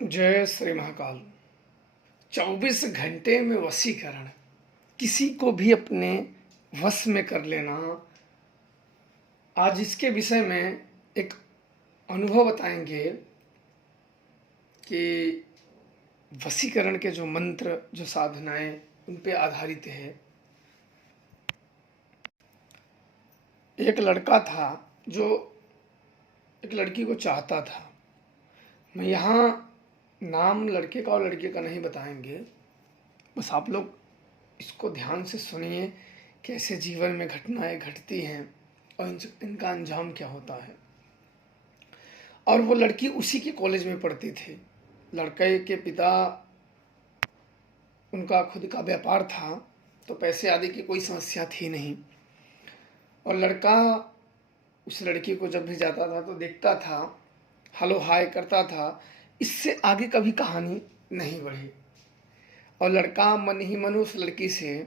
जय श्री महाकाल। 24 घंटे में वशीकरण, किसी को भी अपने वश में कर लेना। आज इसके विषय में एक अनुभव बताएंगे कि वशीकरण के जो मंत्र, जो साधनाएं उन पे आधारित है। एक लड़का था जो एक लड़की को चाहता था। मैं यहाँ नाम लड़के का और लड़के का नहीं बताएंगे, बस आप लोग इसको ध्यान से सुनिए कैसे जीवन में घटनाएं घटती हैं और इनका अंजाम क्या होता है। और वो लड़की उसी के कॉलेज में पढ़ती थी। लड़के के पिता, उनका खुद का व्यापार था, तो पैसे आदि की कोई समस्या थी नहीं। और लड़का उस लड़की को जब भी जाता था तो देखता था, हेलो हाय करता था। इससे आगे कभी कहानी नहीं बढ़ी और लड़का मन ही मन उस लड़की से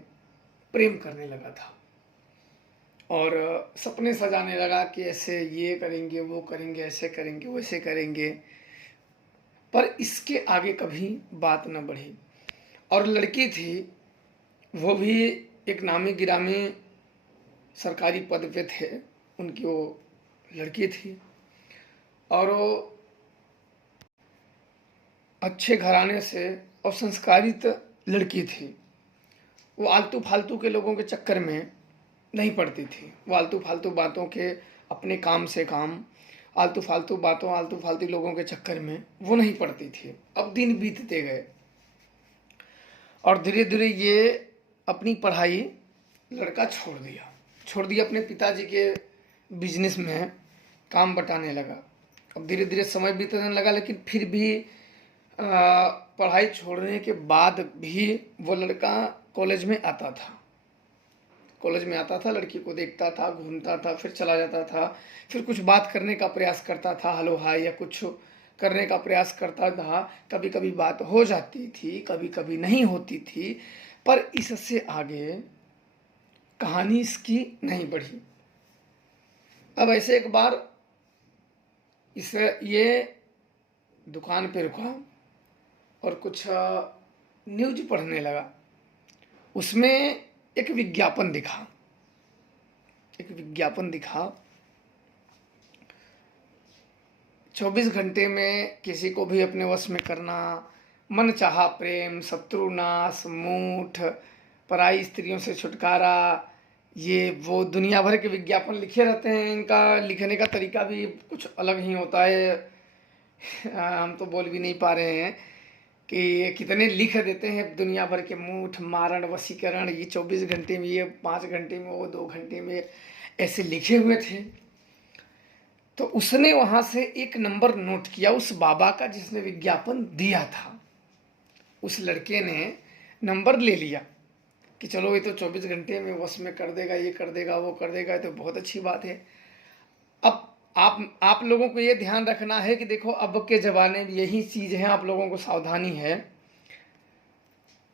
प्रेम करने लगा था और सपने सजाने लगा कि ऐसे ये करेंगे, वो करेंगे, ऐसे करेंगे, वैसे करेंगे। पर इसके आगे कभी बात न बढ़ी। और लड़की थी, वो भी एक नामी गिरामी सरकारी पद पे थे, उनकी वो लड़की थी और वो अच्छे घराने से और संस्कारित लड़की थी। वो आलतू फालतू के लोगों के चक्कर में नहीं पड़ती थी। वो आलतू फालतू बातों के, अपने काम से काम, आलतू फालतू बातों, आलतू फालतू लोगों के चक्कर में वो नहीं पड़ती थी। अब दिन बीतते गए और धीरे धीरे ये अपनी पढ़ाई लड़का छोड़ दिया अपने पिताजी के बिजनेस में काम बटाने लगा। अब धीरे धीरे समय बीतने लगा, लेकिन फिर भी पढ़ाई छोड़ने के बाद भी वो लड़का कॉलेज में आता था। लड़की को देखता था, घूमता था, फिर चला जाता था। फिर कुछ बात करने का प्रयास करता था, हेलो हाय या कुछ करने का प्रयास करता था। कभी कभी बात हो जाती थी, कभी कभी नहीं होती थी, पर इससे आगे कहानी इसकी नहीं बढ़ी। अब ऐसे एक बार ये दुकान पे रुका और कुछ न्यूज पढ़ने लगा। उसमें एक विज्ञापन दिखा 24 घंटे में किसी को भी अपने वश में करना, मन चाहा प्रेम, शत्रुनाश, मूठ, पराई स्त्रियों से छुटकारा। ये वो दुनिया भर के विज्ञापन लिखे रहते हैं। इनका लिखने का तरीका भी कुछ अलग ही होता है। हम तो बोल भी नहीं पा रहे हैं कि ये कितने लिख देते हैं दुनिया भर के मूठ, मारण, वशीकरण। ये 24 घंटे में, ये 5 घंटे में, वो 2 घंटे में, ऐसे लिखे हुए थे। तो उसने वहाँ से एक नंबर नोट किया उस बाबा का जिसने विज्ञापन दिया था। उस लड़के ने नंबर ले लिया कि चलो ये तो 24 घंटे में वश में कर देगा, ये कर देगा, वो कर देगा, ये तो बहुत अच्छी बात है। अब आप लोगों को ये ध्यान रखना है कि देखो, अब के ज़माने में यही चीज़ है, आप लोगों को सावधानी है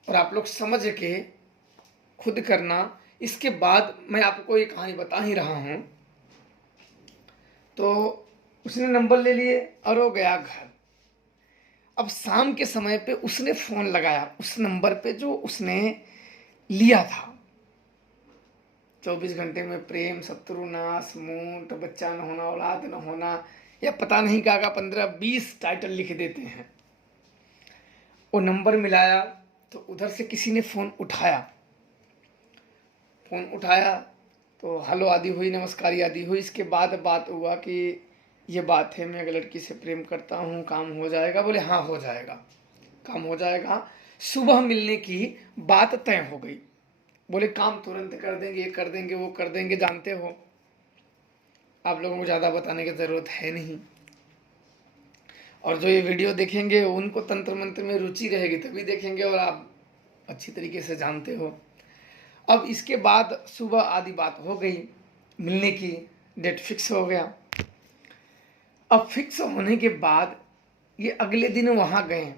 और आप लोग समझ के खुद करना। इसके बाद मैं आपको ये कहानी बता ही रहा हूँ। तो उसने नंबर ले लिए और वो गया घर। अब शाम के समय पे उसने फ़ोन लगाया उस नंबर पे जो उसने लिया था। 24 घंटे में प्रेम, शत्रुनाश, मूठ, बच्चा न होना, औलाद न होना, या पता नहीं क्या 15-20 टाइटल लिख देते हैं। वो नंबर मिलाया तो उधर से किसी ने फ़ोन उठाया तो हेलो आदि हुई, नमस्कार आदि हुई। इसके बाद बात हुआ कि ये बात है, मैं एक लड़की से प्रेम करता हूँ, काम हो जाएगा? बोले हाँ हो जाएगा, काम हो जाएगा। सुबह मिलने की बात तय हो गई। बोले काम तुरंत कर देंगे, ये कर देंगे, वो कर देंगे। जानते हो, आप लोगों को ज़्यादा बताने की ज़रूरत है नहीं। और जो ये वीडियो देखेंगे उनको तंत्र मंत्र में रुचि रहेगी तभी देखेंगे, और आप अच्छी तरीके से जानते हो। अब इसके बाद सुबह आदि बात हो गई, मिलने की डेट फिक्स हो गया। अब फिक्स होने के बाद ये अगले दिन वहाँ गए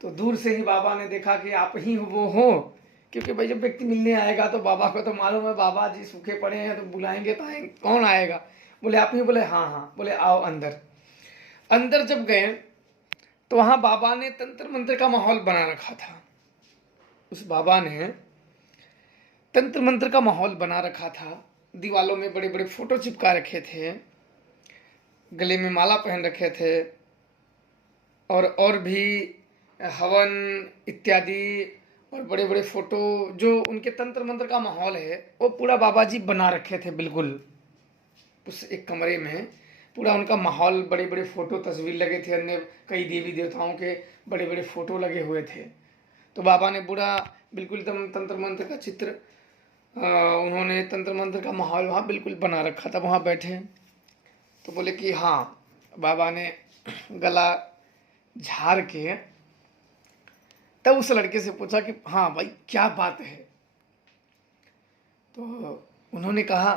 तो दूर से ही बाबा ने देखा कि आप ही वो हो। क्योंकि भाई जब व्यक्ति मिलने आएगा तो बाबा को तो मालूम है, बाबा जी सूखे पड़े हैं तो बुलाएंगे तो आएंगे, कौन आएगा? बोले आप ही? बोले हाँ हाँ। बोले आओ अंदर। अंदर जब गए तो वहाँ बाबा ने तंत्र मंत्र का माहौल बना रखा था। उस बाबा ने तंत्र मंत्र का माहौल बना रखा था। दीवालों में बड़े बड़े फोटो चिपका रखे थे, गले में माला पहन रखे थे, और भी हवन इत्यादि और बड़े बड़े फोटो, जो उनके तंत्र मंत्र का माहौल है वो पूरा बाबा जी बना रखे थे। बिल्कुल उस एक कमरे में पूरा उनका माहौल, बड़े बड़े फोटो तस्वीर लगे थे, अन्य कई देवी देवताओं के बड़े बड़े फोटो लगे हुए थे। तो बाबा ने पूरा बिल्कुल एकदम तंत्र मंत्र का चित्र, उन्होंने तंत्र मंत्र का माहौल वहाँ बिल्कुल बना रखा था। वहाँ बैठे तो बोले कि हाँ, बाबा ने गला झाड़ के तब उस लड़के से पूछा कि हाँ भाई क्या बात है। तो उन्होंने कहा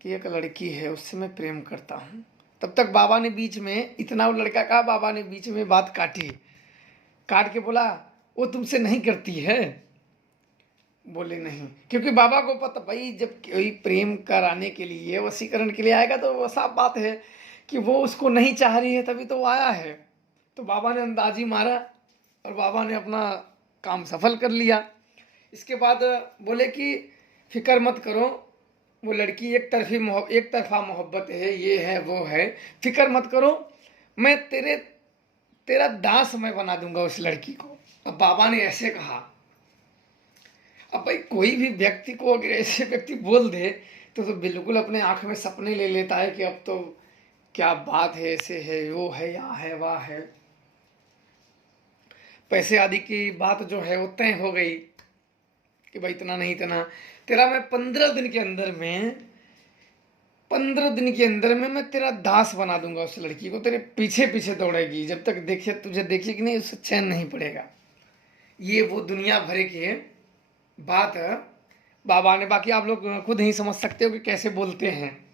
कि एक लड़की है, उससे मैं प्रेम करता हूँ। तब तक बाबा ने बीच में, इतना वो लड़का कहा, बाबा ने बीच में बात काटी, काट के बोला वो तुमसे नहीं करती है। बोले नहीं, क्योंकि बाबा को पता भाई जब कोई प्रेम कराने के लिए, वशीकरण के लिए आएगा तो वो साफ बात है कि वो उसको नहीं चाह रही है, तभी तो वो आया है। तो बाबा ने अंदाजी मारा और बाबा ने अपना काम सफल कर लिया। इसके बाद बोले कि फिक्र मत करो, वो लड़की एक तरफा मोहब्बत है, ये है वो है, फिक्र मत करो, मैं तेरा दास मैं बना दूंगा उस लड़की को। अब बाबा ने ऐसे कहा। अब भाई कोई भी व्यक्ति को अगर ऐसे व्यक्ति बोल दे तो बिल्कुल अपने आंख में सपने ले लेता है कि अब तो क्या बात है, ऐसे है, वो है, यहाँ है, वह है। पैसे आदि की बात जो है वो तय हो गई कि भाई इतना नहीं इतना, तेरा मैं 15 दिन के अंदर में मैं तेरा दास बना दूंगा। उस लड़की को तेरे पीछे पीछे दौड़ेगी, जब तक तुझे देखेगी नहीं उससे चैन नहीं पड़ेगा। ये वो दुनिया भर के बात बाबा ने, बाकी आप लोग खुद ही समझ सकते हो कि कैसे बोलते हैं।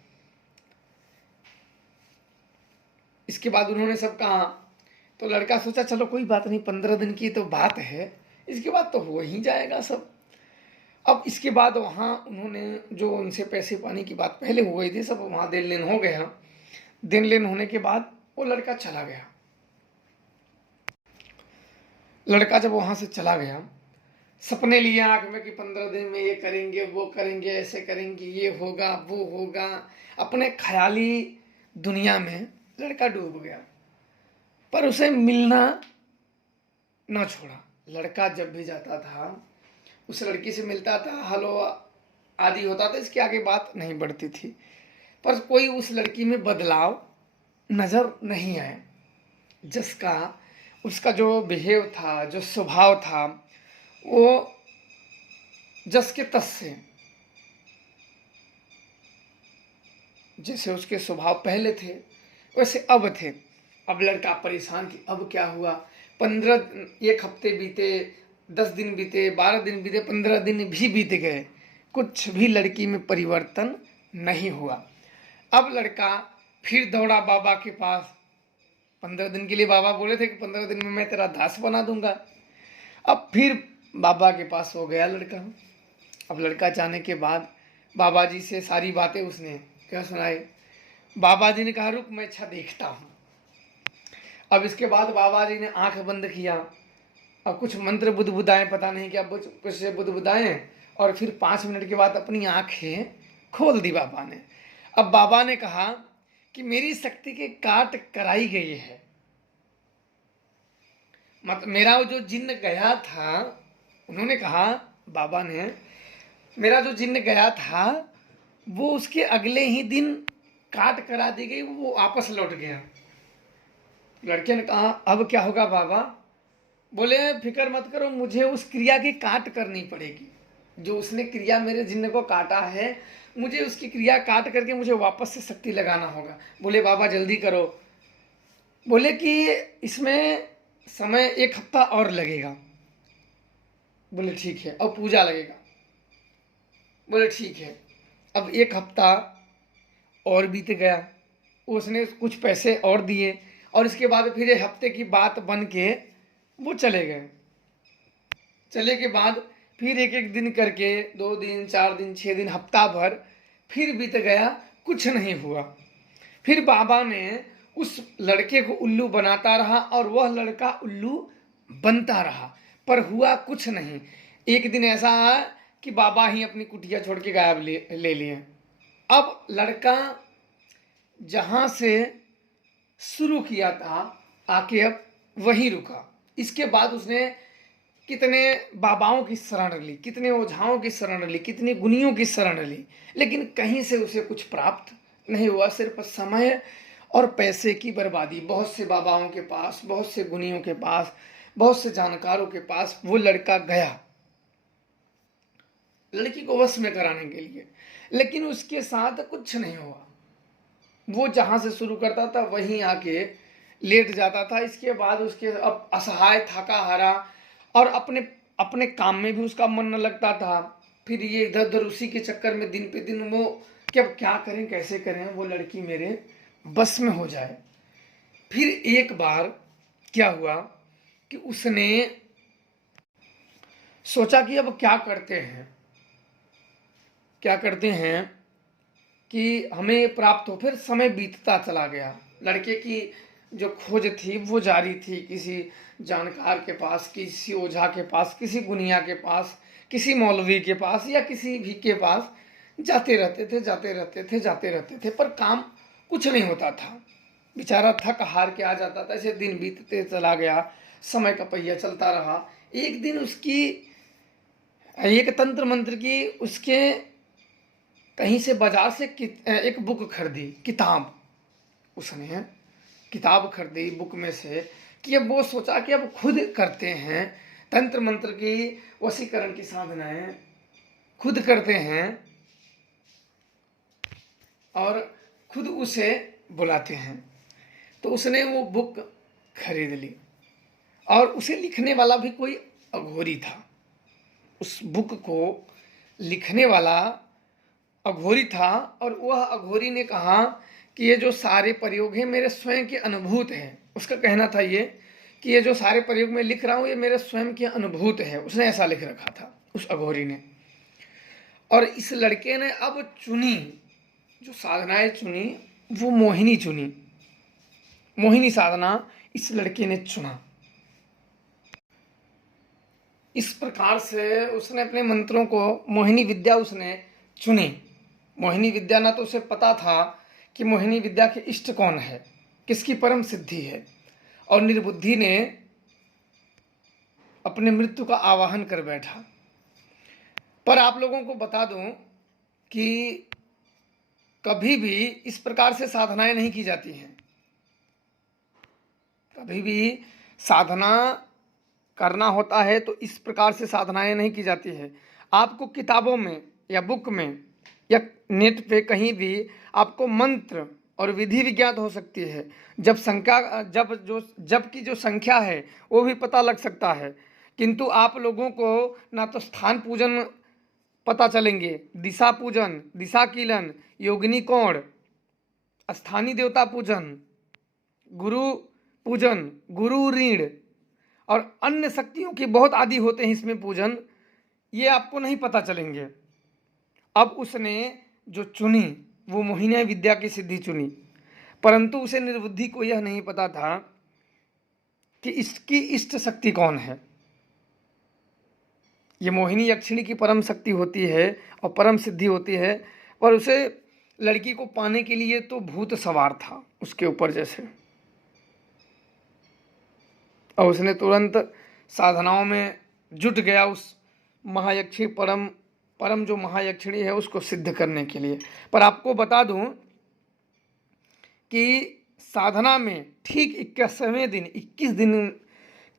इसके बाद उन्होंने सब कहा तो लड़का सोचा चलो कोई बात नहीं, 15 दिन की तो बात है, इसके बाद तो हो ही जाएगा सब। अब इसके बाद वहाँ उन्होंने जो उनसे पैसे पानी की बात पहले हो गई थी, सब वहाँ देन लेन हो गया। देन लेन होने के बाद वो लड़का चला गया। लड़का जब वहाँ से चला गया, सपने लिए आंख में कि 15 दिन में ये करेंगे, वो करेंगे, ऐसे करेंगे, ये होगा, वो होगा। अपने ख्याली दुनिया में लड़का डूब गया, पर उसे मिलना न छोड़ा। लड़का जब भी जाता था उस लड़की से मिलता था, हेलो आदि होता था, इसके आगे बात नहीं बढ़ती थी, पर कोई उस लड़की में बदलाव नज़र नहीं आया। जिसका उसका जो बिहेव था, जो स्वभाव था, वो जस के तस से, जैसे उसके स्वभाव पहले थे वैसे अब थे। अब लड़का परेशान कि अब क्या हुआ। एक हफ्ते बीते, 10 दिन बीते, 12 दिन बीते, 15 दिन भी बीत गए, कुछ भी लड़की में परिवर्तन नहीं हुआ। अब लड़का फिर दौड़ा बाबा के पास। 15 दिन के लिए बाबा बोले थे कि 15 दिन में मैं तेरा दास बना दूंगा। अब फिर बाबा के पास हो गया लड़का। अब लड़का जाने के बाद बाबा जी से सारी बातें उसने क्या सुनाई। बाबा जी ने कहा रुक मैं अच्छा देखता हूँ। अब इसके बाद बाबा जी ने आंख बंद किया और कुछ मंत्र बुदबुदाएं, पता नहीं क्या कुछ से बुदबुदाएं, और फिर 5 मिनट के बाद अपनी आंखें खोल दी बाबा ने। अब बाबा ने कहा कि मेरी शक्ति के काट कराई गई है, मतलब मेरा वो जो जिन्न गया था, उन्होंने कहा बाबा ने, मेरा जो जिन्न गया था वो उसके अगले ही दिन काट करा दी गई, वो वापस लौट गया। लड़के ने कहा अब क्या होगा बाबा। बोले फिक्र मत करो, मुझे उस क्रिया की काट करनी पड़ेगी, जो उसने क्रिया मेरे जिन्न को काटा है, मुझे उसकी क्रिया काट करके मुझे वापस से शक्ति लगाना होगा। बोले बाबा जल्दी करो। बोले कि इसमें समय 1 हफ्ता और लगेगा। बोले ठीक है। और पूजा लगेगा। बोले ठीक है। अब 1 हफ्ता और बीत गया, उसने कुछ पैसे और दिए, और इसके बाद फिर 1 हफ्ते की बात बन के वो चले गए। चले के बाद फिर एक एक दिन करके 2 दिन, 4 दिन, 6 दिन, हफ्ता भर फिर बीत गया, कुछ नहीं हुआ। फिर बाबा ने उस लड़के को उल्लू बनाता रहा और वह लड़का उल्लू बनता रहा, पर हुआ कुछ नहीं। एक दिन ऐसा आया कि बाबा ही अपनी कुटिया छोड़ के गायब ले लिए। अब लड़का जहां से शुरू किया था आके अब वहीं रुका। इसके बाद उसने कितने बाबाओं की शरण ली, कितने ओझाओं की शरण ली, कितनी गुनियों की शरण ली, लेकिन कहीं से उसे कुछ प्राप्त नहीं हुआ। सिर्फ समय और पैसे की बर्बादी। बहुत से बाबाओं के पास, बहुत से गुनियों के पास, बहुत से जानकारों के पास वो लड़का गया लड़की को वश में कराने के लिए, लेकिन उसके साथ कुछ नहीं हुआ। वो जहां से शुरू करता था वहीं आके लेट जाता था। इसके बाद उसके अब असहाय, थका हारा और अपने अपने काम में भी उसका मन न लगता था। फिर ये इधर उधर उसी के चक्कर में दिन पे दिन वो कि अब क्या करें, कैसे करें वो लड़की मेरे बस में हो जाए। फिर एक बार क्या हुआ कि उसने सोचा कि अब क्या करते हैं कि हमें प्राप्त हो। फिर समय बीतता चला गया। लड़के की जो खोज थी वो जारी थी, किसी जानकार के पास, किसी ओझा के पास, किसी गुनिया के पास, किसी मौलवी के पास या किसी भी के पास जाते रहते थे, पर काम कुछ नहीं होता था। बेचारा थक हार के आ जाता था। ऐसे दिन बीतते चला गया, समय का पहिया चलता रहा। एक दिन उसकी एक तंत्र मंत्र की उसके कहीं से बाजार से एक बुक खरीदी, किताब। उसने किताब खरीदी बुक में से कि अब वो सोचा कि अब खुद करते हैं तंत्र मंत्र की वशीकरण की साधनाएं, खुद करते हैं और खुद उसे बुलाते हैं। तो उसने वो बुक खरीद ली और उसे लिखने वाला भी कोई अघोरी था। उस बुक को लिखने वाला अघोरी था और वह अघोरी ने कहा कि ये जो सारे प्रयोग हैं मेरे स्वयं के अनुभूत हैं। उसका कहना था ये कि ये जो सारे प्रयोग मैं लिख रहा हूँ ये मेरे स्वयं के अनुभूत है। उसने ऐसा लिख रखा था उस अघोरी ने। और इस लड़के ने अब चुनी, जो साधनाएं चुनी वो मोहिनी चुनी, मोहिनी साधना इस लड़के ने चुना। इस प्रकार से उसने अपने मंत्रों को, मोहिनी विद्या उसने चुनी। मोहिनी विद्या ना तो उसे पता था कि मोहिनी विद्या के इष्ट कौन है, किसकी परम सिद्धि है, और निर्बुद्धि ने अपने मृत्यु का आवाहन कर बैठा। पर आप लोगों को बता दूं कि कभी भी इस प्रकार से साधनाएं नहीं की जाती हैं। कभी भी साधना करना होता है तो इस प्रकार से साधनाएं नहीं की जाती है। आपको किताबों में या बुक में या नेट पे कहीं भी आपको मंत्र और विधि भी ज्ञात हो सकती है। जब की जो संख्या है वो भी पता लग सकता है, किंतु आप लोगों को ना तो स्थान पूजन पता चलेंगे, दिशा पूजन, दिशा कीलन, योगिनी कोण, स्थानीय देवता पूजन, गुरु पूजन, गुरु ऋण और अन्य शक्तियों के बहुत आदि होते हैं इसमें पूजन, ये आपको नहीं पता चलेंगे। अब उसने जो चुनी वो मोहिनी विद्या की सिद्धि चुनी, परंतु उसे निर्बुद्धि को यह नहीं पता था कि इसकी इष्ट शक्ति कौन है। ये मोहिनी यक्षिणी की परम शक्ति होती है और परम सिद्धि होती है, पर उसे लड़की को पाने के लिए तो भूत सवार था उसके ऊपर जैसे, और उसने तुरंत साधनाओं में जुट गया उस महायक्षी परम जो महायक्षिणी है उसको सिद्ध करने के लिए। पर आपको बता दूं कि साधना में ठीक 21 दिन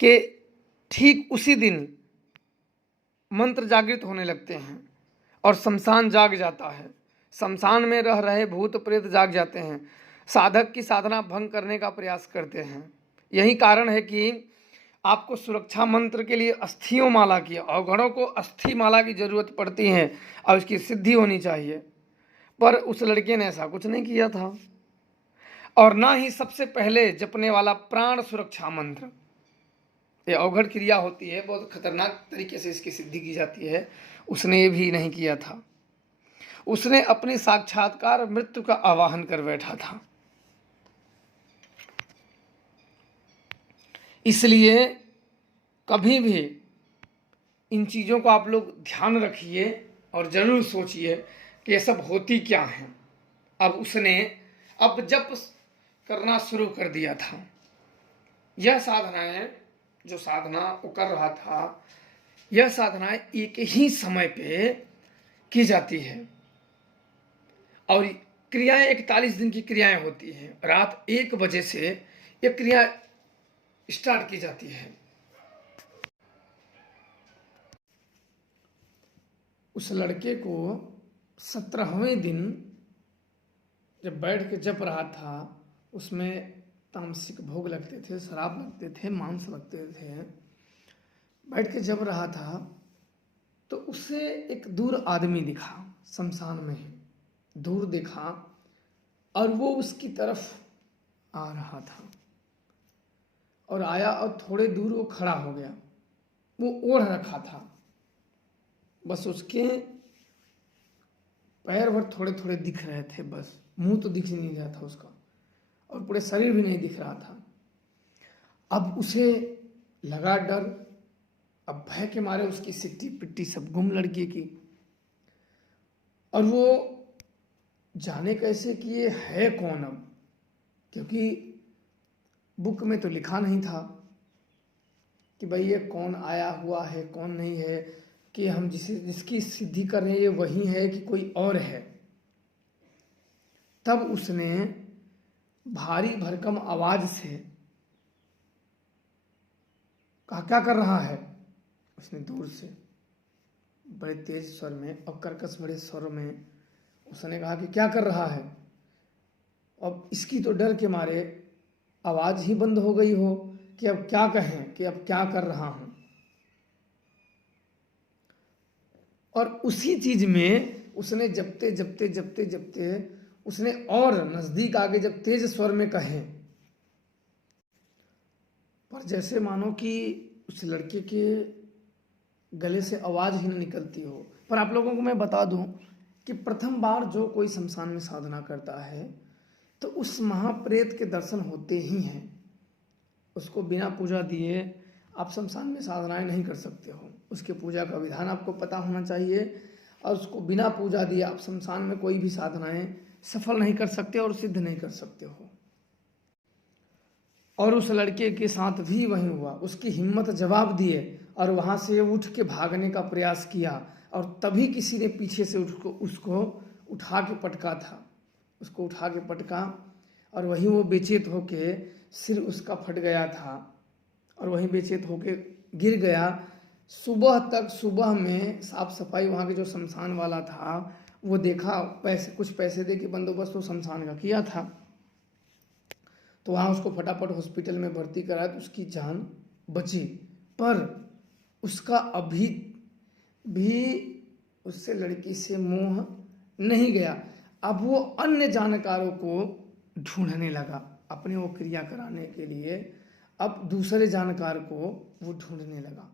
के ठीक उसी दिन मंत्र जागृत होने लगते हैं और शमशान जाग जाता है। शमशान में रह रहे भूत प्रेत जाग जाते हैं, साधक की साधना भंग करने का प्रयास करते हैं। यही कारण है कि आपको सुरक्षा मंत्र के लिए अस्थियों माला की, अवघड़ों को अस्थि माला की जरूरत पड़ती है और उसकी सिद्धि होनी चाहिए। पर उस लड़के ने ऐसा कुछ नहीं किया था, और ना ही सबसे पहले जपने वाला प्राण सुरक्षा मंत्र, ये अवघड़ क्रिया होती है, बहुत खतरनाक तरीके से इसकी सिद्धि की जाती है, उसने ये भी नहीं किया था। उसने अपनी साक्षात्कार मृत्यु का आवाहन कर बैठा था। इसलिए कभी भी इन चीज़ों को आप लोग ध्यान रखिए और ज़रूर सोचिए कि ये सब होती क्या हैं। अब उसने अब जप करना शुरू कर दिया था। यह साधनाएं, जो साधना वो कर रहा था, यह साधनाएं एक ही समय पे की जाती है और क्रियाएं 41 दिन की क्रियाएं होती हैं। रात 1 बजे से ये क्रिया स्टार्ट की जाती है। उस लड़के को 17वें दिन जब बैठ के जप रहा था, उसमें तामसिक भोग लगते थे, शराब लगते थे, मांस लगते थे। बैठ के जप रहा था तो उसे एक दूर आदमी दिखा, शमशान में दूर देखा और वो उसकी तरफ आ रहा था और आया और थोड़े दूर वो खड़ा हो गया। वो ओढ़ रखा था, बस उसके पैर भर थोड़े थोड़े दिख रहे थे, बस मुंह तो दिख नहीं रहा था उसका और पूरे शरीर भी नहीं दिख रहा था। अब उसे लगा डर, अब भय के मारे उसकी सिट्टी पिट्टी सब गुम लड़के की। और वो जाने कैसे कि ये है कौन, अब क्योंकि बुक में तो लिखा नहीं था कि भाई ये कौन आया हुआ है कौन नहीं है, कि हम जिसकी सिद्धि कर रहे हैं ये वही है कि कोई और है। तब उसने भारी भरकम आवाज से कहा, क्या कर रहा है? उसने दूर से बड़े तेज स्वर में और कर्कश भरे स्वर में उसने कहा कि क्या कर रहा है। अब इसकी तो डर के मारे आवाज ही बंद हो गई हो कि अब क्या कहें, कि अब क्या कर रहा हूं। और उसी चीज में उसने जपते जपते जपते जपते उसने और नजदीक आगे जब तेज स्वर में कहे, पर जैसे मानो कि उस लड़के के गले से आवाज ही न निकलती हो। पर आप लोगों को मैं बता दूं कि प्रथम बार जो कोई शमशान में साधना करता है तो उस महाप्रेत के दर्शन होते ही हैं। उसको बिना पूजा दिए आप शमशान में साधनाएं नहीं कर सकते हो। उसके पूजा का विधान आपको पता होना चाहिए और उसको बिना पूजा दिए आप शमशान में कोई भी साधनाएं सफल नहीं कर सकते और सिद्ध नहीं कर सकते हो। और उस लड़के के साथ भी वही हुआ। उसकी हिम्मत जवाब दिए और वहां से उठ के भागने का प्रयास किया और तभी किसी ने पीछे से उसको उठा के पटका था। उसको उठा के पटका और वहीं वो बेचैत होके सिर उसका फट गया था और वहीं बेचैत होके गिर गया। सुबह तक, सुबह में साफ सफाई वहाँ के जो शमशान वाला था वो देखा, कुछ पैसे दे के बंदोबस्त तो शमशान का किया था, तो वहाँ उसको फटाफट हॉस्पिटल में भर्ती कराया तो उसकी जान बची। पर उसका अभी भी उससे लड़की से मोह नहीं गया। अब वो अन्य जानकारों को ढूंढने लगा अपने वो क्रिया कराने के लिए। अब दूसरे जानकार को वो ढूंढने लगा।